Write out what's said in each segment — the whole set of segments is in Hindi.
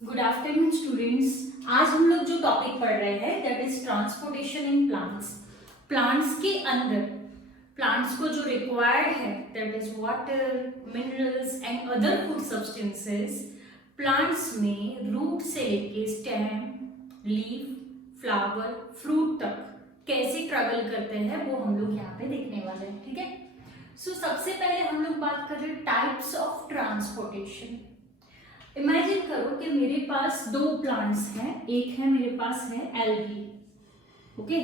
Good afternoon students. आज हम लोग जो टॉपिक पढ़ रहे हैं that is transportation in plants. Plants के अंदर प्लांट्स को जो रिक्वायर्ड है that is water, minerals and other food substances plants में रूट से लेके स्टेम, लीफ, फ्लावर, फ्रूट तक कैसे ट्रेवल करते हैं वो हम लोग यहाँ पे देखने वाले हैं। ठीक है, सो सबसे पहले हम लोग बात कर रहे हैं टाइप्स ऑफ ट्रांसपोर्टेशन। इमेजिन करो कि मेरे पास दो प्लांट्स हैं, एक है मेरे पास है एल्गी, ओके,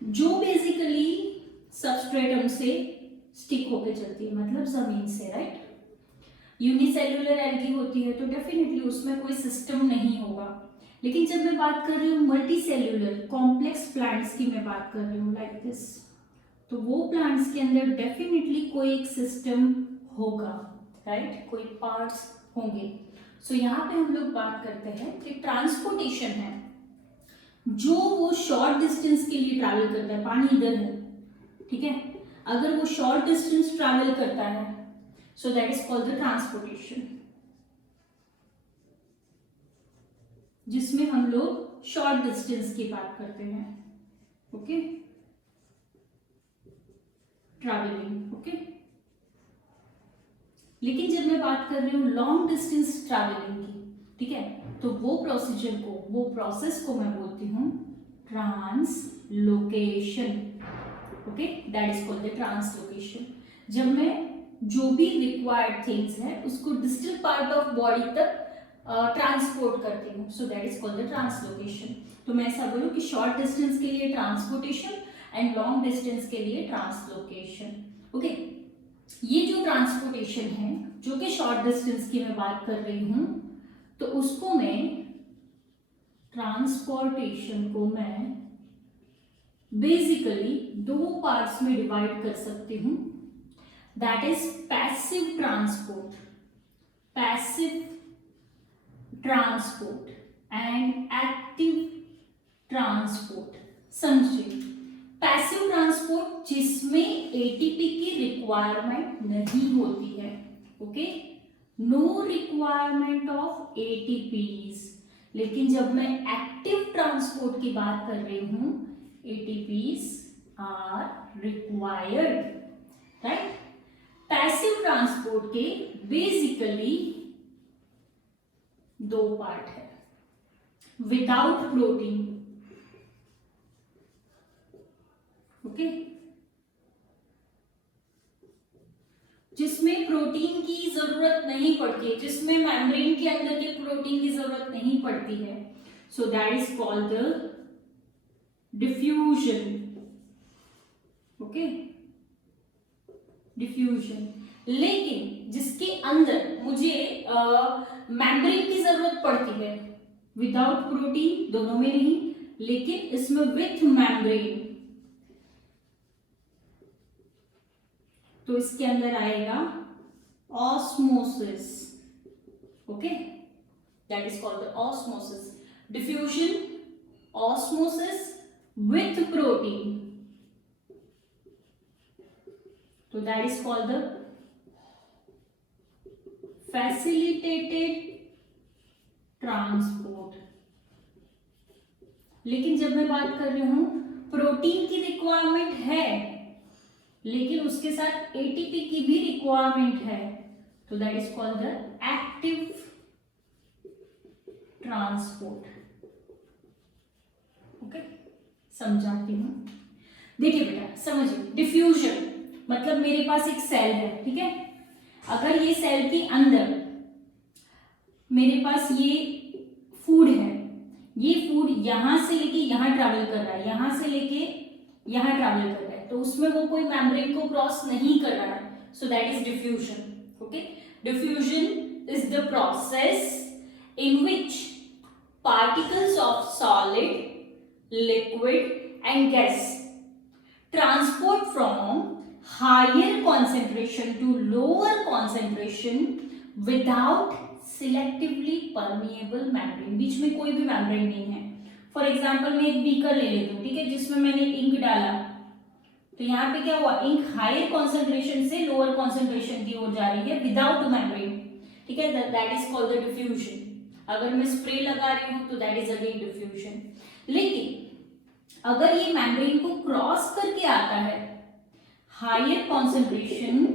जो बेसिकली सबस्ट्रेटम से स्टिक होके चलती है, मतलब जमीन से, राइट। यूनिसेल्युलर एल्गी होती है तो डेफिनेटली उसमें कोई सिस्टम नहीं होगा, लेकिन जब मैं बात कर रही हूँ मल्टी सेल्यूलर कॉम्प्लेक्स प्लांट्स की मैं बात कर रही हूँ लाइक दिस, तो वो प्लांट्स के अंदर डेफिनेटली कोई एक सिस्टम होगा, राइट, कोई पार्ट्स होंगे। सो यहाँ पे हम लोग बात करते हैं कि ट्रांसपोर्टेशन है जो वो शॉर्ट डिस्टेंस के लिए ट्रैवल करता है। पानी इधर है, ठीक है, अगर वो शॉर्ट डिस्टेंस ट्रैवल करता है so that is called the transportation, जिसमें हम लोग शॉर्ट डिस्टेंस की बात करते हैं, ओके, ट्रैवलिंग, ओके। लेकिन जब मैं बात कर रही हूँ लॉन्ग डिस्टेंस ट्रैवलिंग की, ठीक है, तो वो प्रोसीजर को, वो प्रोसेस को मैं बोलती हूँ translocation, okay, that is called the translocation. जब मैं जो भी रिक्वायर्ड थिंग्स है उसको डिस्टल पार्ट ऑफ बॉडी तक ट्रांसपोर्ट करती हूँ, सो that is called the translocation. तो मैं ऐसा बोलूँ कि शॉर्ट डिस्टेंस के लिए ट्रांसपोर्टेशन एंड लॉन्ग डिस्टेंस के लिए ट्रांसलोकेशन, ओके। ये जो ट्रांसपोर्टेशन है जो कि शॉर्ट डिस्टेंस की मैं बात कर रही हूं, तो उसको मैं ट्रांसपोर्टेशन को मैं बेसिकली दो पार्ट्स में डिवाइड कर सकती हूं, that is passive transport, passive transport and active transport. समझिए, पैसिव ट्रांसपोर्ट जिसमें एटीपी की रिक्वायरमेंट नहीं होती है, okay, no requirement of ATPs. लेकिन जब मैं एक्टिव ट्रांसपोर्ट की बात कर रही हूं ATPs are required, right. Passive transport के बेसिकली दो पार्ट है, विदाउट प्रोटीन, ओके, जिसमें प्रोटीन की जरूरत नहीं पड़ती है, जिसमें मेम्ब्रेन के अंदर के प्रोटीन की जरूरत नहीं पड़ती है, so that is called the diffusion, okay, diffusion. लेकिन जिसके अंदर मुझे मेम्ब्रेन की जरूरत पड़ती है, विदाउट प्रोटीन दोनों में नहीं, लेकिन इसमें विथ मेम्ब्रेन, तो इसके अंदर आएगा osmosis, okay, that is called the osmosis. Diffusion, osmosis with protein, तो that is called the facilitated transport. लेकिन जब मैं बात कर रही हूं प्रोटीन की रिक्वायरमेंट है लेकिन उसके साथ एटीपी की भी रिक्वायरमेंट है, तो that is called the active transport, okay. समझाती हूं, देखिए बेटा, समझिए, डिफ्यूजन मतलब मेरे पास एक सेल है, ठीक है, अगर ये सेल के अंदर मेरे पास ये फूड है, ये फूड यहां से लेके यहां ट्रैवल कर रहा है, यहां से लेके यहां ट्रैवल कर रहा है, तो उसमें वो कोई मेम्ब्रेन को क्रॉस नहीं कर रहा है, so that is diffusion, okay. Diffusion is the process in which particles of solid, liquid and gas transport from higher concentration to lower concentration without selectively permeable membrane. बीच में कोई भी मेम्ब्रेन नहीं है। फॉर एग्जाम्पल मैं एक बीकर ले लेती हूँ, ठीक है, जिसमें मैंने इंक डाला, तो यहाँ पे क्या हुआ, इंक हायर कॉन्सेंट्रेशन से लोअर कॉन्सेंट्रेशन की ओर जा रही है विदाउट मेम्ब्रेन, ठीक है, that is called the diffusion. अगर मैं स्प्रे लगा रही हूं तो दैट इज अगेन डिफ्यूजन। लेकिन अगर ये मेम्ब्रेन को क्रॉस करके आता है higher concentration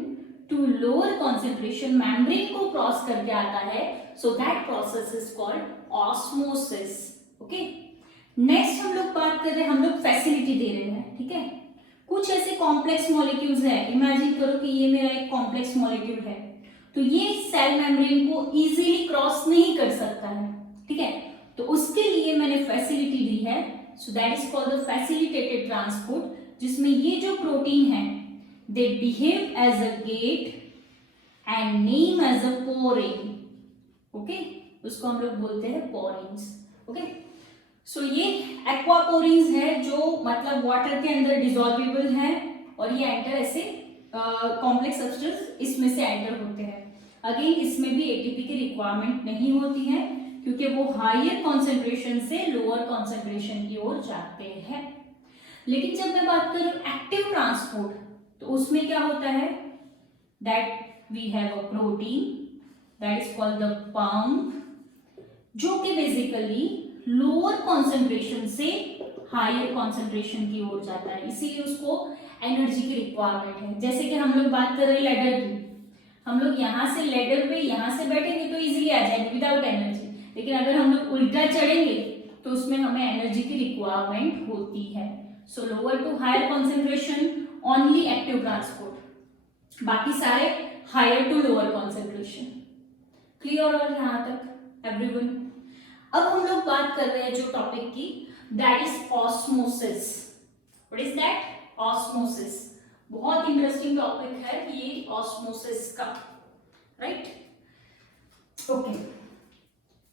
to lower concentration, membrane को क्रॉस करके आता है, so that process is called osmosis. Okay, next हम लोग बात कर रहे हैं, हम लोग फैसिलिटी दे रहे हैं, ठीक है। कुछ ऐसे कॉम्प्लेक्स मॉलिक्यूल्स है, इमेजिन करो कि ये मेरा एक कॉम्प्लेक्स मॉलिक्यूल है, तो ये सेल मेम्ब्रेन को इजीली क्रॉस नहीं कर सकता है, ठीक है। तो उसके लिए मैंने फैसिलिटी दी है, so that is called the facilitated transport, जिसमें ये जो प्रोटीन है they behave as a gate and name as a porin. Okay, उसको हम लोग बोलते हैं पोरिंग्स। ओके, सो ये एक्वापोरिंग्स है जो मतलब वाटर के अंदर डिसॉल्वेबल है और ये एंटर ऐसे कॉम्प्लेक्स सब्सटेंस इसमें से एंटर होते हैं। अगेन इसमें भी एटीपी की रिक्वायरमेंट नहीं होती है क्योंकि वो हायर कॉन्सेंट्रेशन से लोअर कॉन्सेंट्रेशन की ओर जाते हैं। लेकिन जब मैं बात करूं एक्टिव ट्रांसपोर्ट, तो उसमें क्या होता है, that we have a protein that is called the pump, जो कि बेसिकली लोअर कॉन्सेंट्रेशन से हायर कॉन्सेंट्रेशन की ओर जाता है, इसीलिए उसको एनर्जी की रिक्वायरमेंट है। जैसे कि हम लोग बात कर रहे हैं लेडर की, हम लोग यहाँ से लेडर पे यहाँ से बैठेंगे तो इजीली आ जाएंगे विदाउट एनर्जी, लेकिन अगर हम लोग उल्टा चढ़ेंगे तो उसमें हमें एनर्जी की रिक्वायरमेंट होती है। So lower to higher concentration only active transport, बाकी सारे higher to lower concentration. Clear और यहाँ तक एवरीवन? अब हम लोग बात कर रहे हैं जो टॉपिक की, that is osmosis. What is that? Osmosis. बहुत इंटरेस्टिंग टॉपिक है ये ऑस्मोसिस का, राइट? ओके,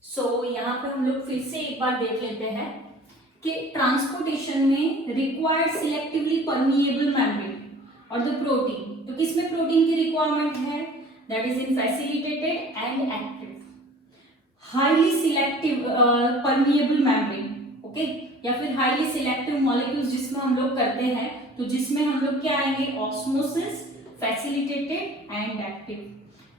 सो यहाँ पे हम लोग फिर से एक बार देख लेते हैं कि ट्रांसपोर्टेशन में रिक्वायर्ड सिलेक्टिवली परमिएबल मेम्ब्रेन और द प्रोटीन। तो किसमें प्रोटीन की रिक्वायरमेंट है? That is in facilitated and active. Highly selective permeable membrane, okay, या फिर हाईली सिलेक्टिव मॉलिक्यूल्स जिसमें हम लोग करते हैं, तो जिसमें हम लोग क्या आएंगे? Osmosis, facilitated and active.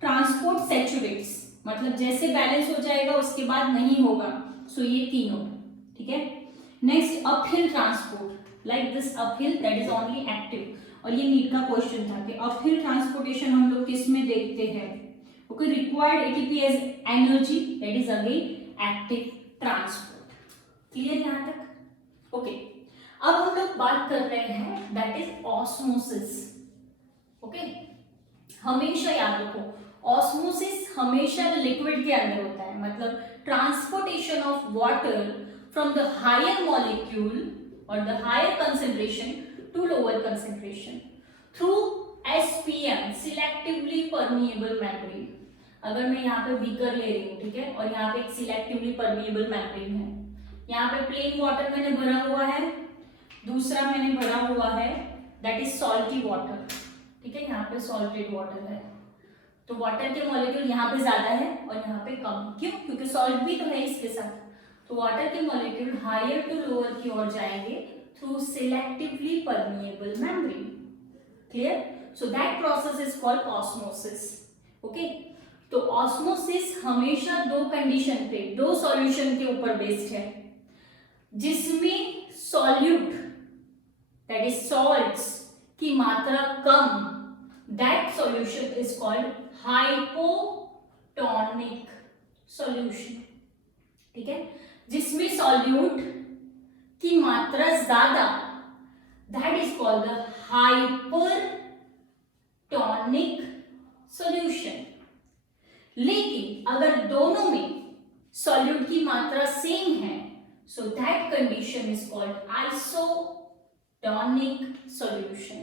Transport सैचुरेट्स, मतलब जैसे बैलेंस हो जाएगा उसके बाद नहीं होगा, सो ये तीनों, ठीक है। Next uphill transport, like this uphill, that is only active. और ये नीट का क्वेश्चन था कि अपहिल ट्रांसपोर्टेशन हम लोग किस में देखते हैं? Okay, required ATP as energy, that is again active transport. Clear यहाँ तक? ओके, अब हम लोग बात कर रहे हैं दैट इज ऑस्मोसिस। ओके, हमेशा याद रखो ऑस्मोसिस हमेशा लिक्विड के अंदर होता है, मतलब transportation of water from the higher molecule और the higher concentration to lower concentration through SPM, selectively permeable membrane. अगर मैं यहाँ पे बीकर ले रही हूँ, ठीक है, और यहाँ पे एक सिलेक्टिवली परमिएबल मेम्ब्रेन है, यहाँ पे प्लेन वाटर मैंने भरा हुआ है, दूसरा मैंने भरा हुआ है दैट इज सॉल्टी वाटर, ठीक है, यहाँ पे सॉल्टेड वाटर है। तो वाटर के मॉलिक्यूल यहाँ पे ज्यादा है और यहाँ पे कम, क्यों? क्योंकि सॉल्ट भी तो है इसके साथ। तो वाटर के मॉलिक्यूल हायर टू लोअर की ओर जाएंगे through selectively permeable membrane. Clear? So that process is called osmosis. Okay, तो ऑस्मोसिस हमेशा दो कंडीशन पे, दो सॉल्यूशन के ऊपर बेस्ड है, जिसमें सॉल्यूट दैट इज सॉल्ट्स की मात्रा कम, that solution is called hypotonic solution. ठीक है, जिसमें सॉल्यूट की मात्रा ज्यादा, that is called the hypertonic solution. लेकिन अगर दोनों में सॉल्यूट की मात्रा सेम है, so that condition is called isotonic solution.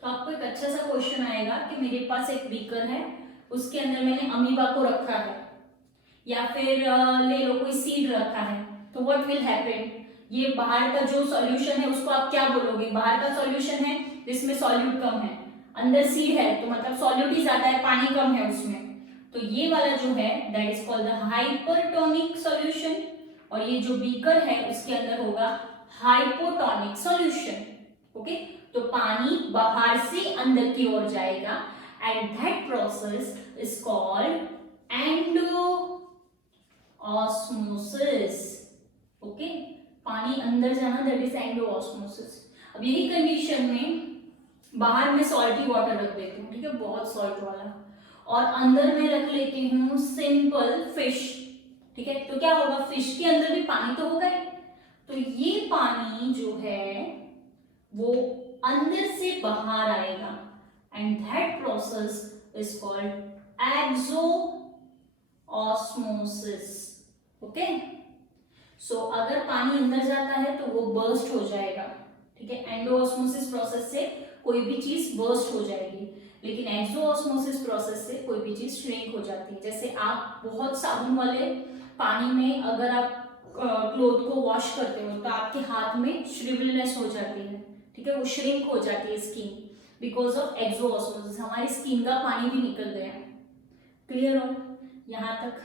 तो आपको एक अच्छा सा क्वेश्चन आएगा कि मेरे पास एक बीकर है, उसके अंदर मैंने अमीबा को रखा है, या फिर ले लो कोई सीड रखा है, तो व्हाट विल हैपन? ये बाहर का जो सॉल्यूशन है उसको आप क्या बोलोगे? बाहर का सॉल्यूशन है जिसमें सॉल्यूट कम है, अंदर सीड है तो मतलब सॉल्यूट ही ज्यादा है, पानी कम है उसमें, तो ये वाला जो है that is called the hypertonic solution. और ये जो बीकर है उसके अंदर होगा हाइपोटोनिक सॉल्यूशन। ओके, तो पानी बाहर से अंदर की ओर जाएगा and that process is called osmosis. Okay, पानी अंदर जाना दैट इज एंडोऑस्मोसिस। अब यही कंडीशन में बाहर में सॉल्टी वाटर रख देती हूँ, ठीक है, बहुत सॉल्ट वाला, और अंदर में रख लेती हूँ सिंपल फिश, ठीक है, तो क्या होगा, फिश के अंदर भी पानी तो होगा ही, तो ये पानी जो है वो अंदर से बाहर आएगा, and that process is called exosmosis. Okay, so अगर पानी अंदर जाता है तो वो बर्स्ट हो जाएगा, ठीक है, एंडोऑस्मोसिस प्रोसेस से कोई भी चीज बर्स्ट हो जाएगी, लेकिन एक्सोऑस्मोसिस प्रोसेस से कोई भी चीज श्रिंक हो जाती है। जैसे आप बहुत साबुन वाले पानी में अगर आप क्लोथ को वॉश करते हो तो आपके हाथ में श्रिवलनेस हो जाती है, ठीक है, वो श्रिंक हो जाती है स्किन बिकॉज ऑफ एक्सोऑस्मोसिस, हमारी स्किन का पानी भी निकल गया। क्लियर हो यहाँ तक?